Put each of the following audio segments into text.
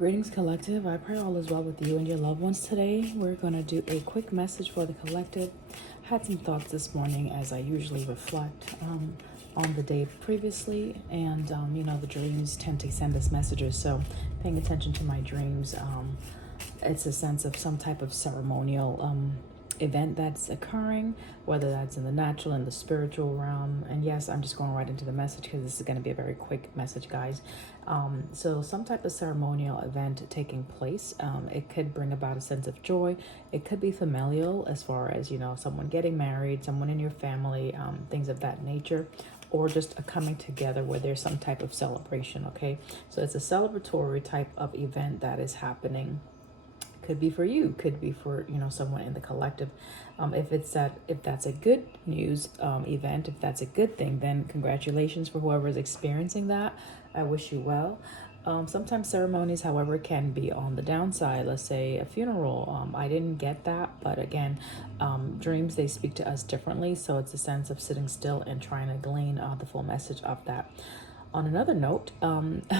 Greetings, collective. I pray all is well with you and your loved ones today. We're going to do a quick message for the collective. Had some thoughts this morning as I usually reflect on the day previously. And, the dreams tend to send us messages. So paying attention to my dreams, it's a sense of some type of ceremonial event that's occurring, whether that's in the natural and the spiritual realm. And yes, I'm just going right into the message because this is going to be a very quick message, guys. So some type of ceremonial event taking place. It could bring about a sense of joy. It could be familial, as far as, someone getting married, someone in your family, things of that nature, or just a coming together where there's some type of celebration. Okay, so it's a celebratory type of event that is happening. Could be for you, could be for someone in the collective. If that's a good news event, if that's a good thing, then congratulations for whoever is experiencing that. I wish you well. Sometimes ceremonies, however, can be on the downside. Let's say a funeral. I didn't get that, but again, dreams, they speak to us differently. So it's a sense of sitting still and trying to glean the full message of that. On another note,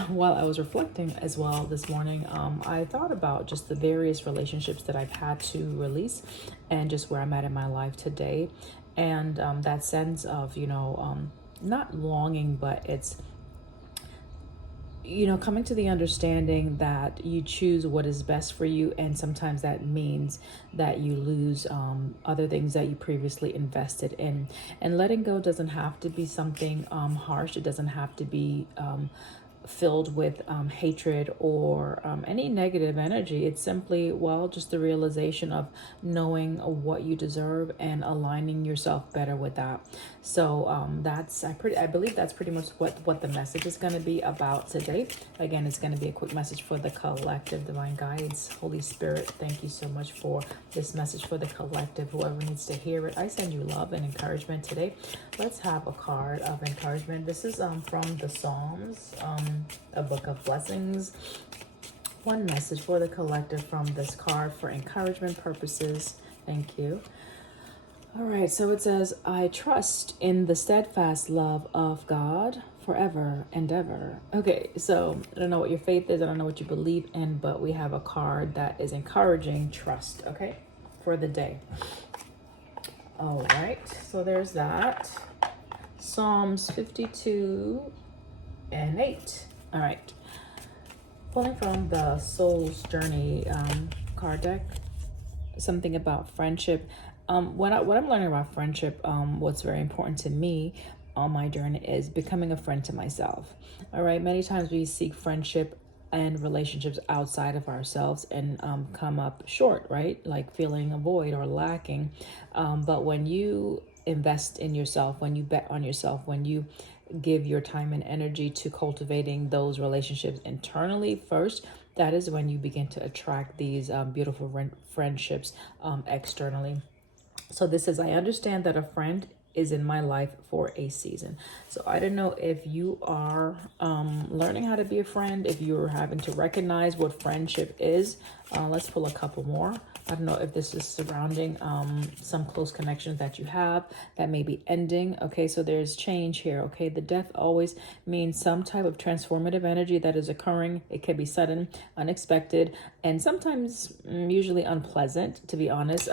while I was reflecting as well this morning, I thought about just the various relationships that I've had to release and just where I'm at in my life today. And that sense of, not longing, but it's, coming to the understanding that you choose what is best for you. And sometimes that means that you lose other things that you previously invested in. And letting go doesn't have to be something harsh. It doesn't have to be filled with hatred or any negative energy. It's simply, just the realization of knowing what you deserve and aligning yourself better with that. So I believe that's pretty much what the message is going to be about today. Again, it's going to be a quick message for the collective. Divine guides, Holy Spirit, thank you so much for this message for the collective. Whoever needs to hear it, I send you love and encouragement today. Let's have a card of encouragement. This is from the Psalms, a book of blessings. One message for the collective from this card for encouragement purposes. Thank you. All right, so it says, I trust in the steadfast love of God forever and ever. Okay, so I don't know what your faith is. I don't know what you believe in, but we have a card that is encouraging trust, okay, for the day. All right, so there's that. Psalms 52 and 8. All right, pulling from the Soul's Journey card deck, something about friendship. What I'm learning about friendship, what's very important to me on my journey is becoming a friend to myself. All right, many times we seek friendship and relationships outside of ourselves and come up short, right? Like feeling a void or lacking. But when you invest in yourself, when you bet on yourself, when you give your time and energy to cultivating those relationships internally first, that is when you begin to attract these beautiful friendships externally. So this says, I understand that a friend is in my life for a season. So I don't know if you are learning how to be a friend, if you're having to recognize what friendship is. Let's pull a couple more. I don't know if this is surrounding some close connections that you have that may be ending. Okay, so there's change here. Okay, the death always means some type of transformative energy that is occurring. It can be sudden, unexpected, and sometimes usually unpleasant, to be honest,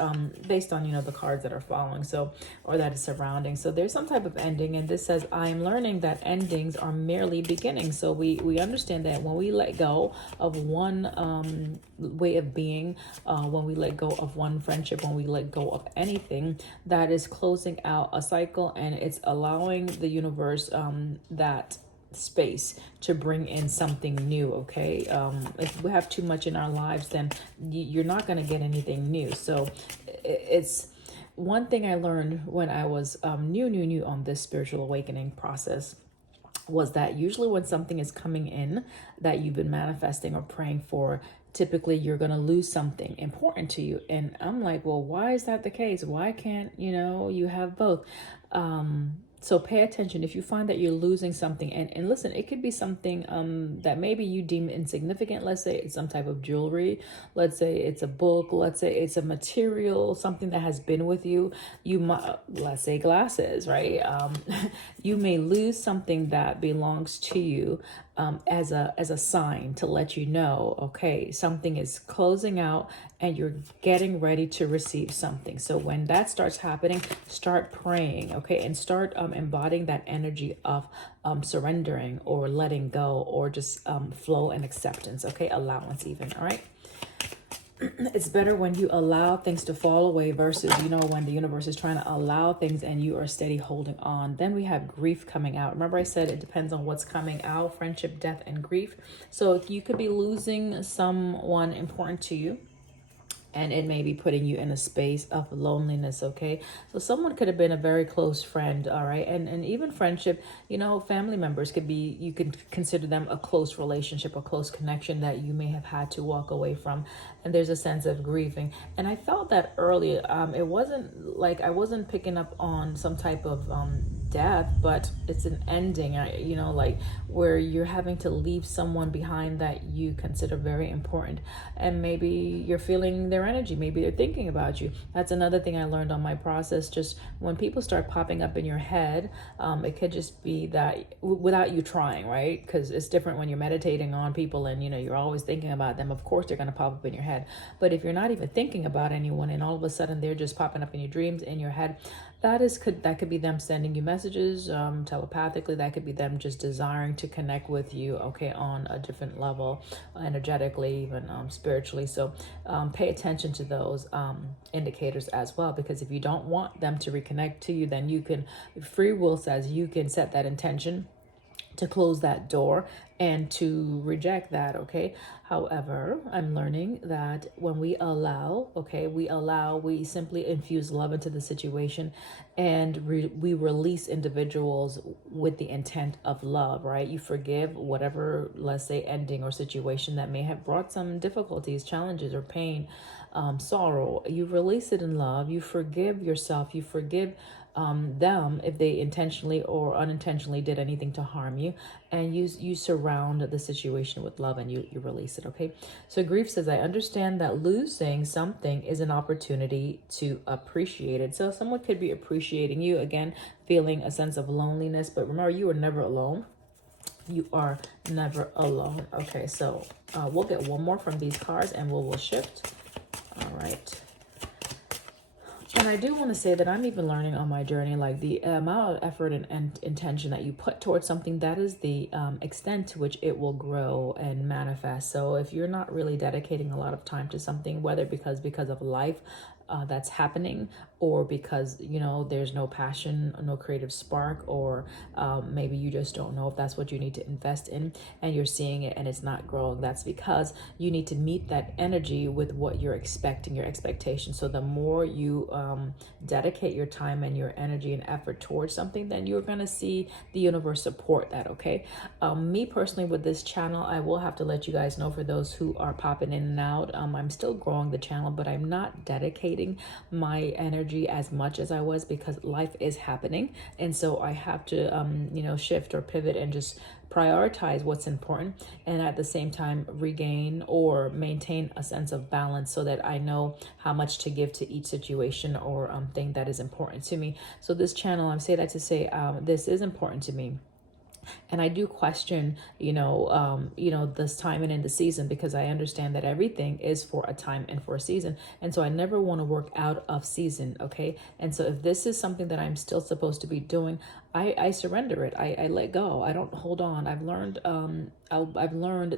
based on, the cards that are following. So, or that is surrounding. So there's some type of ending. And this says, I am learning that endings are merely beginnings. So we understand that when we let go of one way of being, when we let go of one friendship, when we let go of anything, that is closing out a cycle, and it's allowing the universe that space to bring in something new. Okay, if we have too much in our lives, then you're not going to get anything new. So it's one thing I learned when I was new on this spiritual awakening process was that usually when something is coming in that you've been manifesting or praying for, typically you're going to lose something important to you. And I'm like, well, why is that the case? Why can't, you have both? So pay attention if you find that you're losing something. And listen, it could be something that maybe you deem insignificant. Let's say it's some type of jewelry. Let's say it's a book. Let's say it's a material, something that has been with you. You might, let's say glasses, right? You may lose something that belongs to you as a sign to let you know, okay, something is closing out and you're getting ready to receive something. So when that starts happening, start praying, okay, and start embodying that energy of surrendering or letting go, or just flow and acceptance, okay, allowance even. All right. It's better when you allow things to fall away versus, when the universe is trying to allow things and you are steady holding on. Then we have grief coming out. Remember I said it depends on what's coming out: friendship, death, and grief. So you could be losing someone important to you, and it may be putting you in a space of loneliness, okay? So someone could have been a very close friend, all right? And even friendship, family members could be, you could consider them a close relationship, a close connection that you may have had to walk away from. And there's a sense of grieving. And I felt that earlier. It wasn't like I wasn't picking up on some type of death, but it's an ending, like where you're having to leave someone behind that you consider very important, and maybe you're feeling their energy, maybe they're thinking about you. That's another thing I learned on my process. Just when people start popping up in your head, it could just be that without you trying, right? Because it's different when you're meditating on people and you're always thinking about them. Of course they're going to pop up in your head. But if you're not even thinking about anyone and all of a sudden they're just popping up in your dreams, in your head, that could be them sending you messages telepathically. That could be them just desiring to connect with you, okay, on a different level, energetically, even spiritually. So pay attention to those indicators as well, because if you don't want them to reconnect to you, then you can, free will says you can set that intention to close that door and to reject that, okay? However, I'm learning that when we allow, we simply infuse love into the situation, and we release individuals with the intent of love, right? You forgive whatever, let's say, ending or situation that may have brought some difficulties, challenges, or pain, sorrow. You release it in love. You forgive yourself. You forgive them if they intentionally or unintentionally did anything to harm you, and you surround the situation with love, and you release it, okay? So grief says, I understand that losing something is an opportunity to appreciate it. So someone could be appreciating you, again, feeling a sense of loneliness, but remember, you are never alone. You are never alone. Okay, so we'll get one more from these cards and we'll shift. All right. And I do want to say that I'm even learning on my journey, like the amount of effort and intention that you put towards something, that is the extent to which it will grow and manifest. So if you're not really dedicating a lot of time to something, whether because of life that's happening, or because there's no passion, no creative spark, or maybe you just don't know if that's what you need to invest in, and you're seeing it and it's not growing, that's because you need to meet that energy with what you're expecting, your expectation. So the more you dedicate your time and your energy and effort towards something, then you're going to see the universe support that, okay? Me personally, with this channel, I will have to let you guys know, for those who are popping in and out, I'm still growing the channel, but I'm not dedicating my energy as much as I was, because life is happening, and so I have to shift or pivot and just prioritize what's important, and at the same time regain or maintain a sense of balance, so that I know how much to give to each situation or thing that is important to me. So this channel, I'm saying that to say this is important to me. And I do question, this time and in the season, because I understand that everything is for a time and for a season. And so I never want to work out of season, okay? And so if this is something that I'm still supposed to be doing, I surrender it. I let go. I don't hold on. I've learned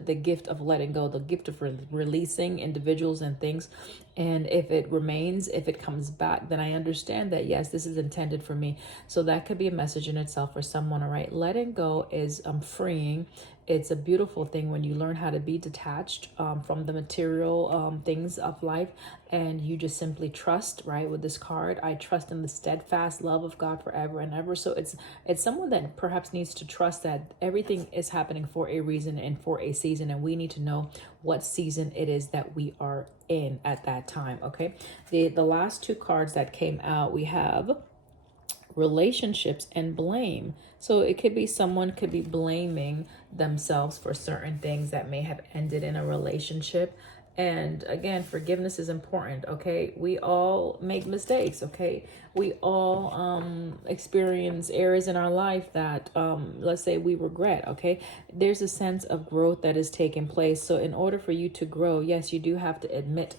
the gift of letting go, the gift of releasing individuals and things. And if it remains, if it comes back, then I understand that, yes, this is intended for me. So that could be a message in itself for someone, all right? Letting go is freeing. It's a beautiful thing when you learn how to be detached from the material things of life, and you just simply trust, right? With this card, I trust in the steadfast love of God forever and ever. So it's someone that perhaps needs to trust that everything is happening for a reason and for a season, and we need to know what season it is that we are in at that time, okay? The last two cards that came out, we have relationships and blame. So it could be someone could be blaming themselves for certain things that may have ended in a relationship, And again, forgiveness is important, okay? We all make mistakes, okay? We all experience areas in our life that, let's say, we regret, okay? There's a sense of growth that is taking place. So in order for you to grow, yes, you do have to admit,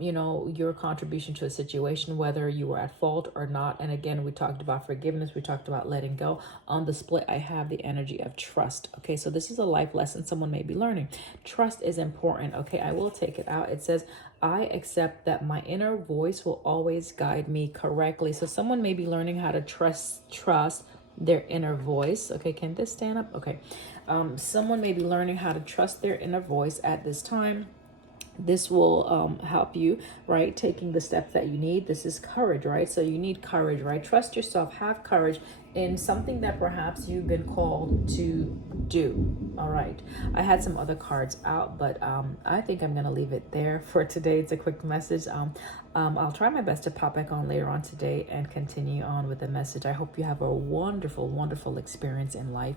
you know, your contribution to a situation, whether you were at fault or not. And again, we talked about forgiveness. We talked about letting go. On the split, I have the energy of trust, okay? So this is a life lesson someone may be learning. Trust is important, okay? I will take it out. It says, I accept that my inner voice will always guide me correctly. So someone may be learning how to trust their inner voice. Okay, can this stand up? Okay. Someone may be learning how to trust their inner voice at this time. This will help you, right? Taking the steps that you need. This is courage, right? So you need courage, right? Trust yourself, have courage in something that perhaps you've been called to do. All right. I had some other cards out, but I think I'm going to leave it there for today. It's a quick message. I'll try my best to pop back on later on today and continue on with the message. I hope you have a wonderful, wonderful experience in life.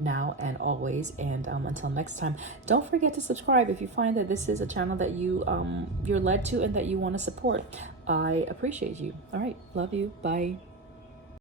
Now and always, and until next time, don't forget to subscribe if you find that this is a channel that you're led to and that you want to support. I appreciate you. All right, love you. Bye.